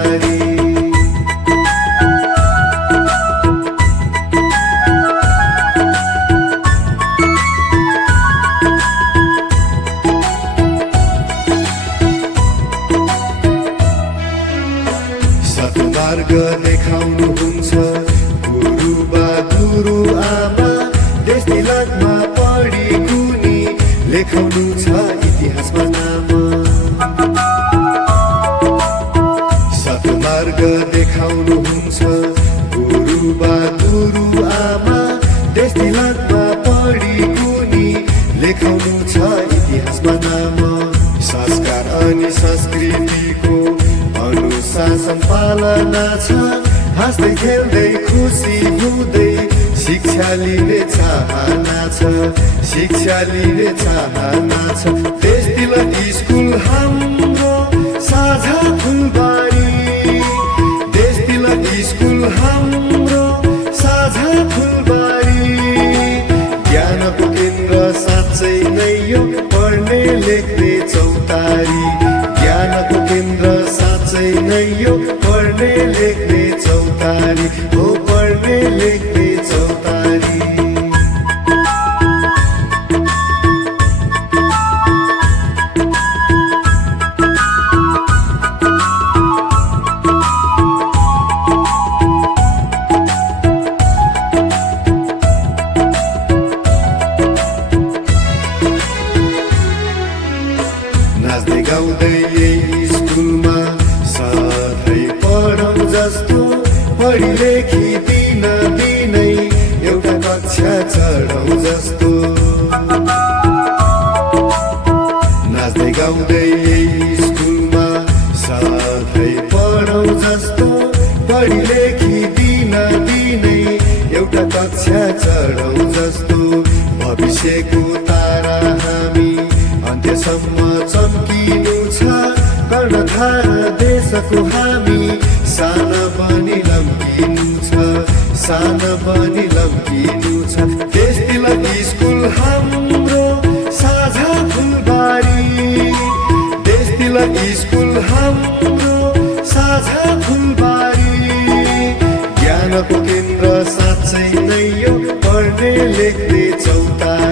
चौतारी। सत्मार्ग देखाउनुहुन्छ गुरुबा गुरु आमा, देश तिलकमा पढी गुनी लेखाउनु छ इतिहासमा नाम। सत्मार्ग देखाउनुहुन्छ गुरुबा गुरु आमा, देश तिलकमा पढी गुनी लेखाउनु छ इतिहासमा नाम। संस्कार अनि संस्कृतिको अनुशासन पालना छ, हाँस्दै खेल्दै खुसी हुँदै शिक्षा लिने चाहना छ, शिक्षा लिने चाहना छ। देश तिलक स्कुल हाम्रो साझा फुलबारी, देश तिलक स्कुल हाम्रो साझा फुलबारी। ज्ञानको केन्द्र साँच्चै नै यो पढ्ने लेख्ने चौतारी, ज्ञानको केन्द्र साँच्चै नै यो पढ्ने लेख्ने चौतारी हो, पढ्ने लेख्ने चौतारी। नाच्दै गाउँदै यही स्कुलमा सधैँ पढौँ जस्तो, पढी लेखी दिन दिनै एउटा कक्षा चढौँ जस्तो। नाच्दै गाउँदै यही स्कुलमा सधैँ पढौँ जस्तो, पढी लेखी दिन दिनै एउटा कक्षा चढौँ जस्तो। भविष्यको तारा हामी अन्त्यसम्म चम्किनु छ, कर्णधार देशको हामी साना बनी लम्किनु छ, साना बनी लम्किनु छ। देश तिलक स्कुल हाम्रो साझा फुलबारी, देश तिलक स्कुल हाम्रो साझा फुलबारी। ज्ञानको केन्द्र साँच्चै नै यो पढ्ने लेख्ने चौतारी।